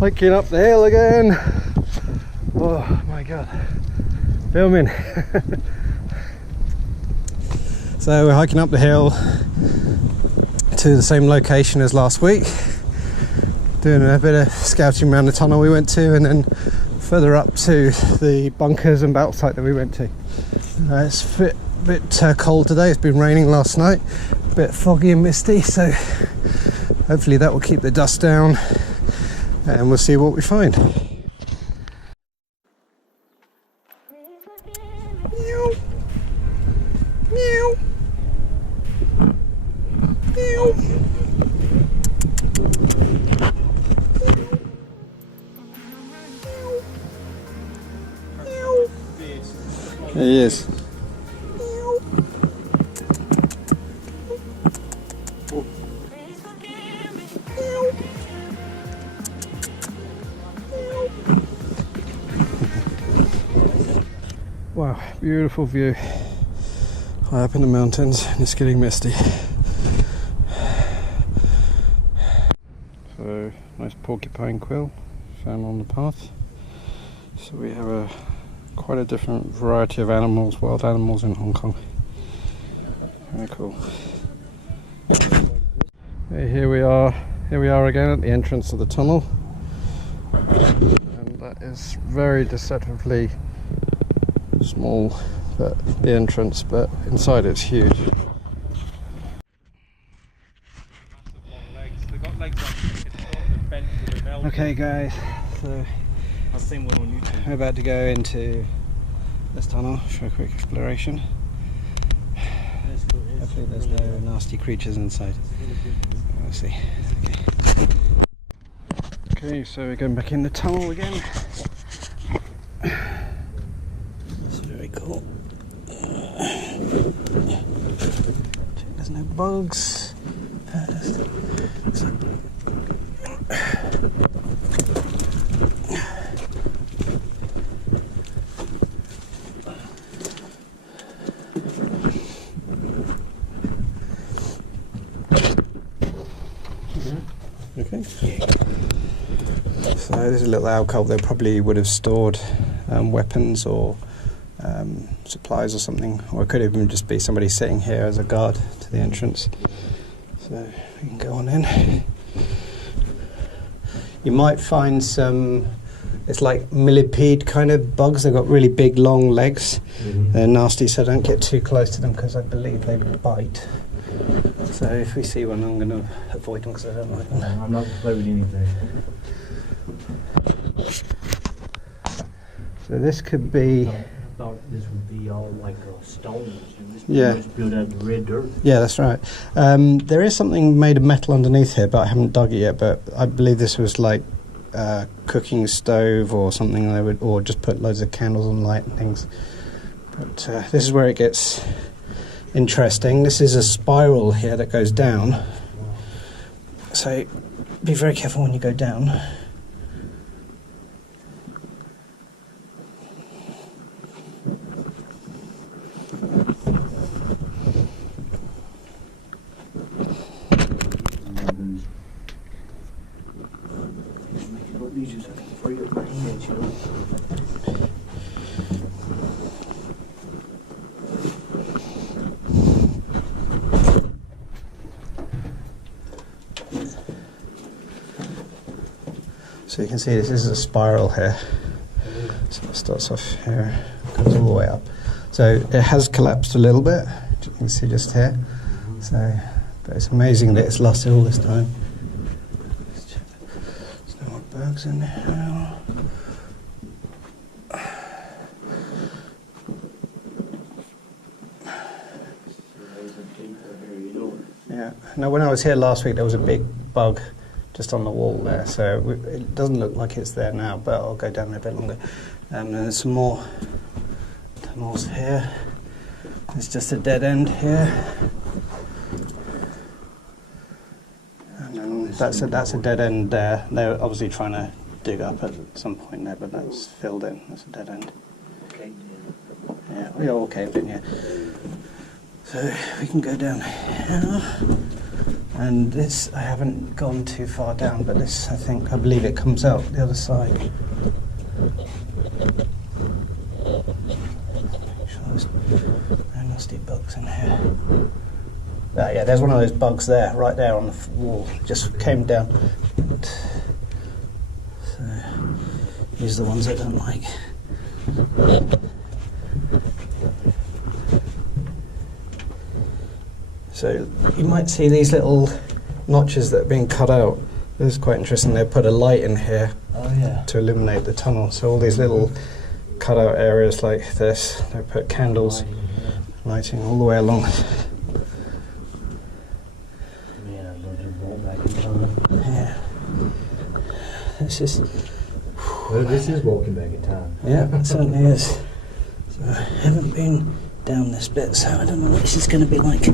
Hiking up the hill again. Oh my god. Filming. So we're hiking up the hill to the same location as last week. Doing a bit of scouting around the tunnel we went to, and then further up to the bunkers and battle site that we went to. It's a bit cold today. It's been raining last night. A bit foggy and misty, so hopefully that will keep the dust down, and we'll see what we find. Meow. Meow. Meow. There he is. Wow, beautiful view. High up in the mountains, and it's getting misty. So, nice porcupine quill found on the path. So we have quite a different variety of animals, wild animals in Hong Kong. Very cool. Okay, here we are again at the entrance of the tunnel. And that is very deceptively small, but the entrance, but inside it's huge. Okay guys, so I've seen one on YouTube. we're about to go into this tunnel for a quick exploration. Hopefully there's no nasty creatures inside. We'll see. Okay, so we're going back in the tunnel again. It's very cool. Check there's no bugs. Okay. So there's a little alcove. They probably would have stored weapons or supplies or something, or it could even just be somebody sitting here as a guard to the entrance. So we can go on in. You might find some, it's like millipede kind of bugs. They've got really big long legs. They're nasty, so don't get too close to them because I believe they bite. So if we see one, I'm going to avoid them because I don't like them. I'm not going to play with anything. So this could be... I thought this would be all like stones. Yeah. Just built out of red dirt. Yeah, that's right. There is something made of metal underneath here, but I haven't dug it yet. But I believe this was like a cooking stove or something. They would, or just put loads of candles and light and things. But this is where it gets interesting. This is a spiral here that goes down. So be very careful when you go down. So you can see this is a spiral here. So it starts off here, goes all the way up. So it has collapsed a little bit, you can see just here. So, but it's amazing that it's lasted all this time. Let's check. There's no more bugs in there. Yeah. Now, when I was here last week, there was a big bug just on the wall there, so it doesn't look like it's there now, but I'll go down there a bit longer. And there's some more tunnels here. There's just a dead end here. And then that's a dead end there. They're obviously trying to dig up at some point there, but that's filled in. That's a dead end. Yeah, we all caved in here. So we can go down here. And this, I haven't gone too far down, but this, I believe it comes out the other side. Make sure there's no nasty bugs in here. Yeah, there's one of those bugs there, right there on the wall. It just came down. And so these are the ones I don't like. So you might see these little notches that are being cut out. This is quite interesting. They put a light in here to illuminate the tunnel. So all these little cut out areas like this, they put candles, lighting all the way along. Yeah. This is... Well, this is walking back in time. Yeah, it certainly is. So I haven't been down this bit, so I don't know what this is going to be like.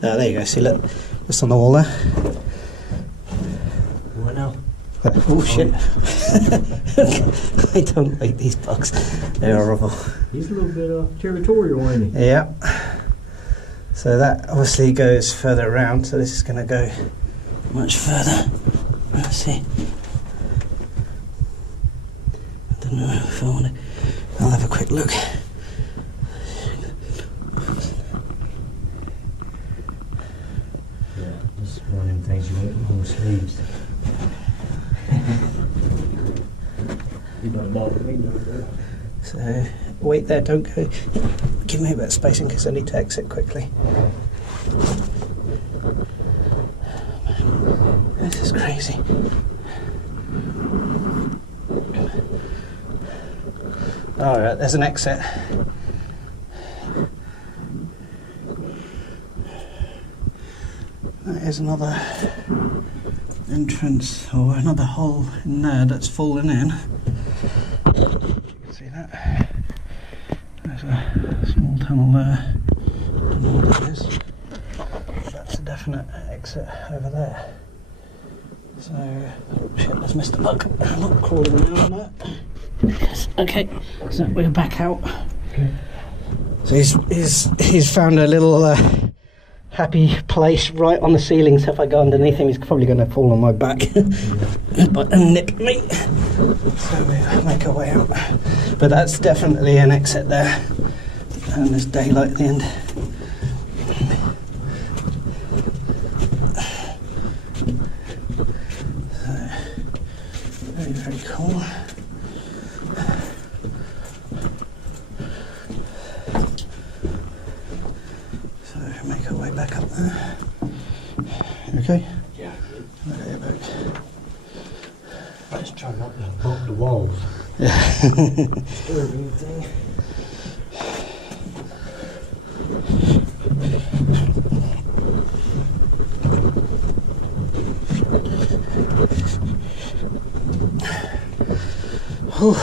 There you go, see, look, just on the wall there. What now? Oh shit. I don't like these bugs, they're horrible. He's a little bit territorial, ain't he? Yeah. So that obviously goes further around, so this is going to go much further. Let's see. I don't know if I want to. I'll have a quick look. Yeah, this is one of them things you want on the sleeves. You better bother me, don't. So, wait there, don't go. Give me a bit of spacing because I need to exit quickly. This is crazy. Alright, there's an exit. That is another entrance, or another hole in there that's fallen in. You can see that. There's a small tunnel there. I don't know what that is. That's a definite exit over there. So, oh shit, there's Mr. Bug. I'm not crawling around on that. Yes, okay, so we're back out. Okay. So he's found a little happy place right on the ceiling, so if I go underneath him he's probably going to fall on my back and nip me. So we make our way out. But that's definitely an exit there. And there's daylight at the end. So, very, very cool. So make our way back up there. Okay? Yeah. Okay, back. Let's try not to bump the walls. Yeah. Disturb anything. Whew.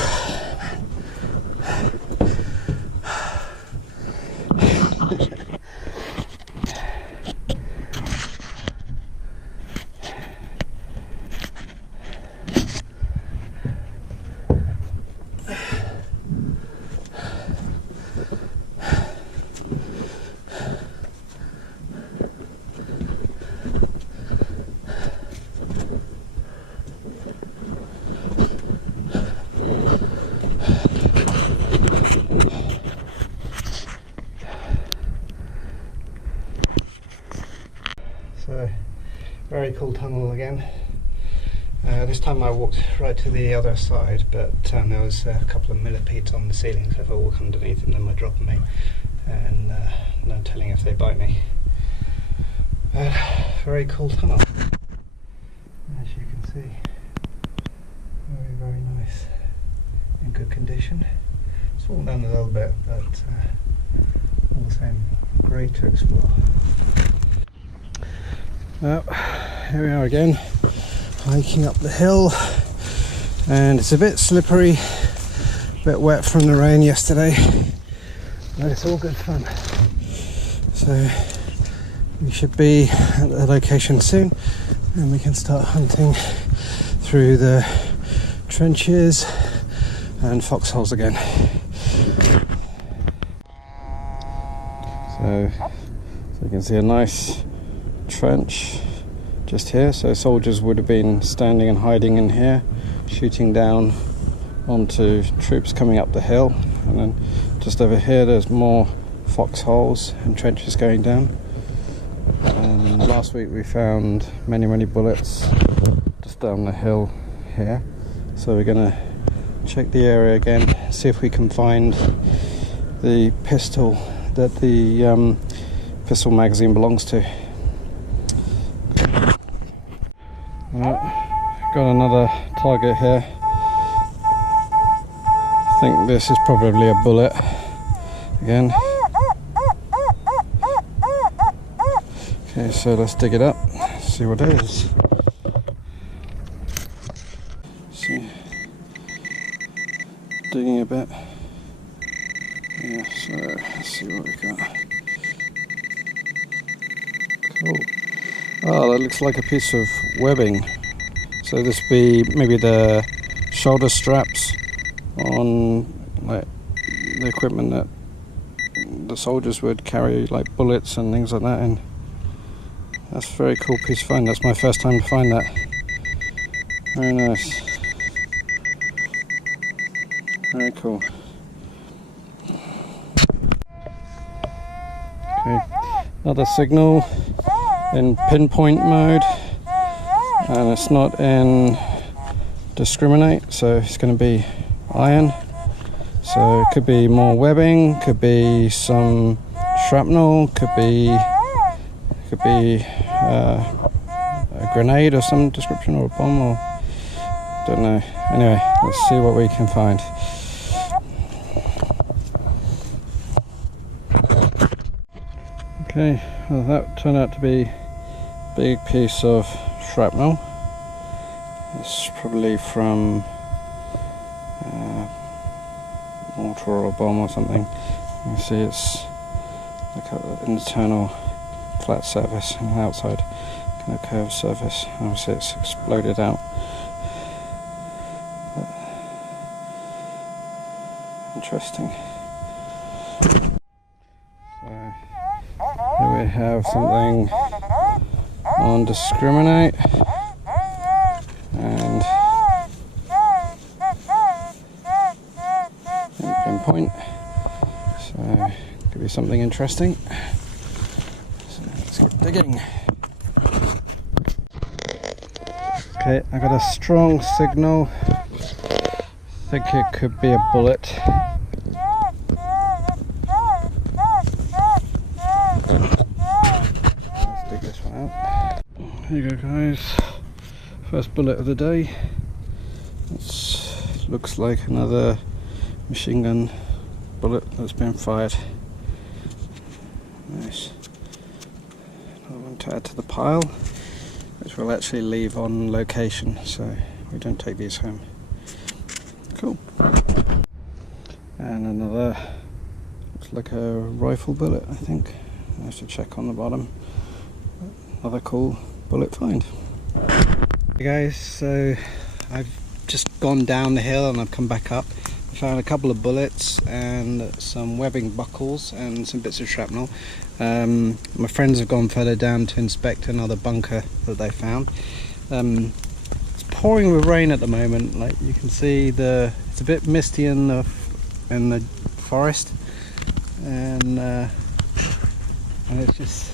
So, very cool tunnel again. This time I walked right to the other side, but there was a couple of millipedes on the ceiling, so if I walk underneath them, they might drop me, and no telling if they bite me. Very cool tunnel, as you can see. Very, very nice, in good condition. It's fallen down a little bit, but all the same, great to explore. Well, here we are again, hiking up the hill, and it's a bit slippery, a bit wet from the rain yesterday, but it's all good fun. So we should be at the location soon, and we can start hunting through the trenches and foxholes again. So you can see a nice trench just here, so soldiers would have been standing and hiding in here, shooting down onto troops coming up the hill. And then just over here there's more foxholes and trenches going down. And last week we found many bullets just down the hill here, so we're going to check the area again, see if we can find the pistol that the pistol magazine belongs to. Got another target here. I think this is probably a bullet again. Okay, so let's dig it up, see what it is. See, digging a bit. Yeah, so let's see what we got. Cool. Oh, that looks like a piece of webbing. So this be maybe the shoulder straps on like the equipment that the soldiers would carry, like bullets and things like that in. That's a very cool piece to find. That's my first time to find that. Very nice. Very cool. Okay, another signal in pinpoint mode, and it's not in discriminate, so it's going to be iron. So it could be more webbing, could be some shrapnel, could be a grenade or some description, or a bomb, or don't know. Anyway, let's see what we can find. Okay, well, that turned out to be a big piece of shrapnel. It's probably from mortar or a bomb or something. You can see it's like an internal flat surface and the outside kind of curved surface. Obviously it's exploded out. But interesting. So here we have something on discriminate and pinpoint, so could be something interesting. So let's keep digging. Okay, I got a strong signal. I think it could be a bullet. Let's dig this one out. Here you go, guys. First bullet of the day. It looks like another machine gun bullet that's been fired. Nice. Another one to add to the pile, which we'll actually leave on location so we don't take these home. Cool. And another, looks like a rifle bullet, I think. I have to check on the bottom. Another cool bullet find. Hey guys, so I've just gone down the hill and I've come back up. I found a couple of bullets and some webbing buckles and some bits of shrapnel. My friends have gone further down to inspect another bunker that they found. It's pouring with rain at the moment. Like you can see, it's a bit misty in the forest, and it's just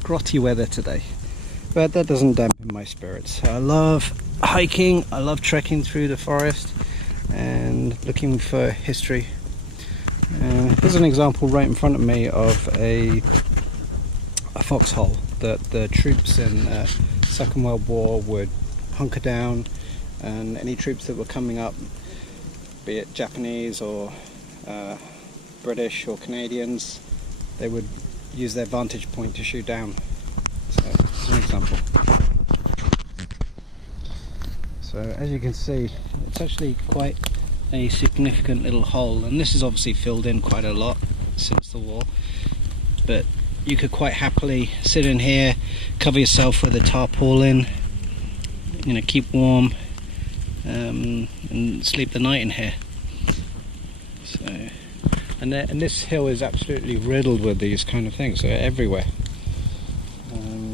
grotty weather today. But that doesn't dampen my spirits. I love hiking, I love trekking through the forest and looking for history. Here's an example right in front of me of a foxhole that the troops in Second World War would hunker down, and any troops that were coming up, be it Japanese or British or Canadians, they would use their vantage point to shoot down. So this is an example. So as you can see, it's actually quite a significant little hole, and this is obviously filled in quite a lot since the war, but you could quite happily sit in here, cover yourself with a tarpaulin, you know, keep warm, and sleep the night in here. So And this hill is absolutely riddled with these kind of things. They're everywhere.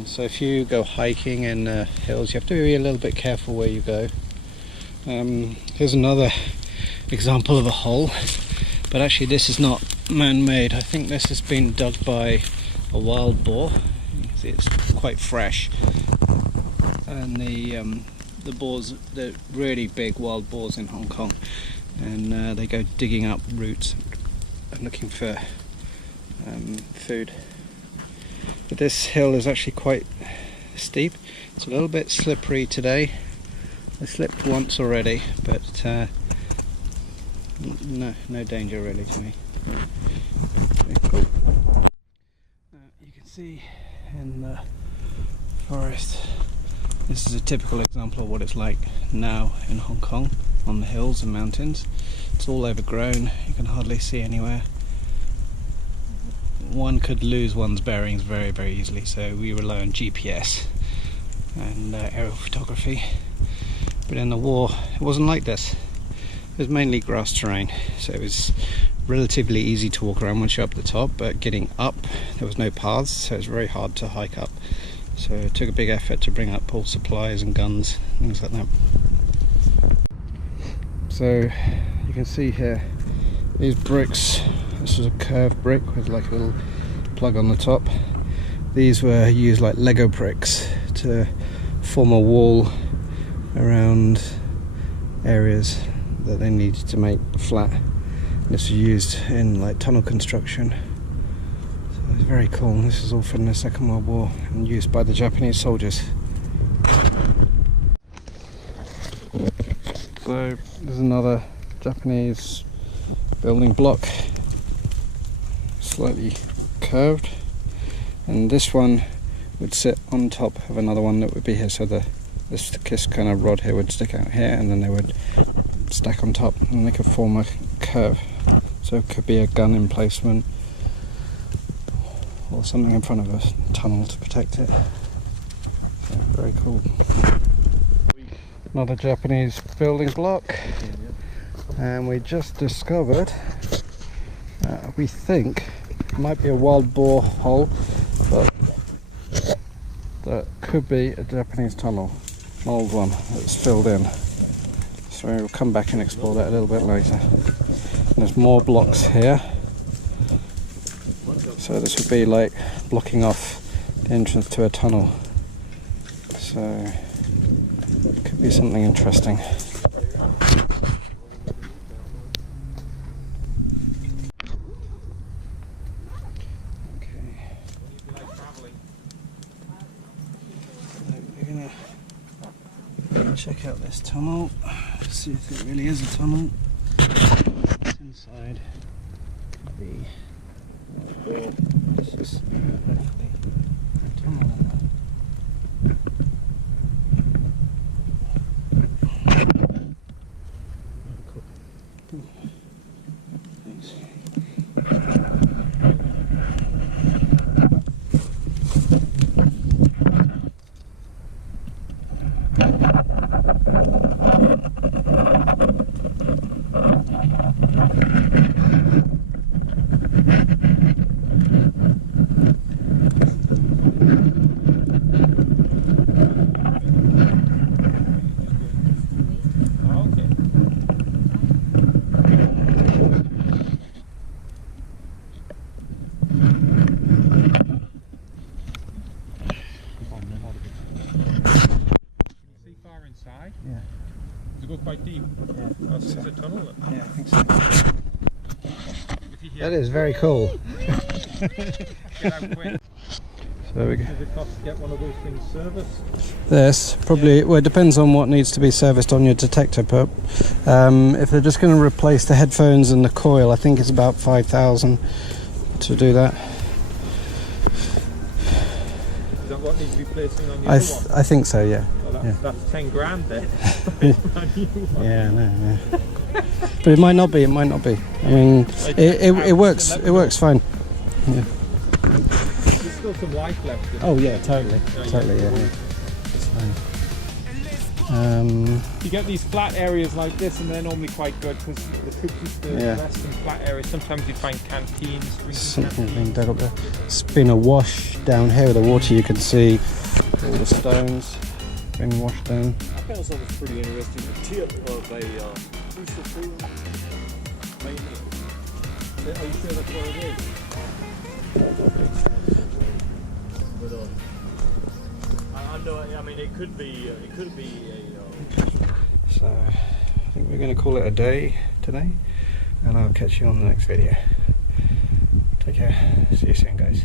So if you go hiking in hills, you have to be a little bit careful where you go. Here's another example of a hole, but actually this is not man-made. I think this has been dug by a wild boar. You can see it's quite fresh, and the boars, they're really big wild boars in Hong Kong, and they go digging up roots and looking for food. But this hill is actually quite steep. It's a little bit slippery today. I slipped once already, but no danger really to me. Cool. You can see in the forest, this is a typical example of what it's like now in Hong Kong on the hills and mountains. It's all overgrown, you can hardly see anywhere. One could lose one's bearings very, very easily, so we rely on GPS and aerial photography. But in the war, it wasn't like this. It was mainly grass terrain, so it was relatively easy to walk around once you're up the top, but getting up, there was no paths, so it's very hard to hike up. So it took a big effort to bring up all supplies and guns, things like that. So you can see here, these bricks, this was a curved brick with like a little plug on the top. These were used like Lego bricks to form a wall around areas that they needed to make flat. This was used in like tunnel construction. So it's very cool. This is all from the Second World War and used by the Japanese soldiers. So there's another Japanese building block, slightly curved, and this one would sit on top of another one that would be here, so this kind of rod here would stick out here, and then they would stack on top and they could form a curve. So it could be a gun emplacement or something in front of a tunnel to protect it. So very cool. Another Japanese building block, and we just discovered, we think it might be a wild boar hole, but that could be a Japanese tunnel, an old one that's filled in. So we'll come back and explore that a little bit later. And there's more blocks here, so this would be like blocking off the entrance to a tunnel. So it could be something interesting. Check out this tunnel, see if it really is a tunnel. It's inside the door. This is hopefully a tunnel. Cool. Thanks. Yeah. Does it go quite deep? Yeah. Oh, so it's a tunnel then? Yeah, I think so. That is very cool. Get out quick. So we go. Does it cost to get one of those things serviced? This probably, well, it depends on what needs to be serviced on your detector. But if they're just going to replace the headphones and the coil, I think it's about 5,000 to do that. Is that what needs replacing on the other one? I think so, yeah. Well, that's 10 grand then. Yeah, no, yeah. But it might not be. It might not be. I mean, it works fine. Yeah. There's still some life left. Oh yeah, totally, yeah. It's fine. You get these flat areas like this, and they're normally quite good because the cookies, the rest in flat areas. Sometimes you find canteens. Something's been dug up there. It's been a wash down here with the water. You can see all the stones been washed down. I found something pretty interesting. The tip of a crucial pool. Are you sure that's what it is? But I know. I mean, it could be. It could be a. So I think we're going to call it a day today, and I'll catch you on the next video. Take care. See you soon, guys.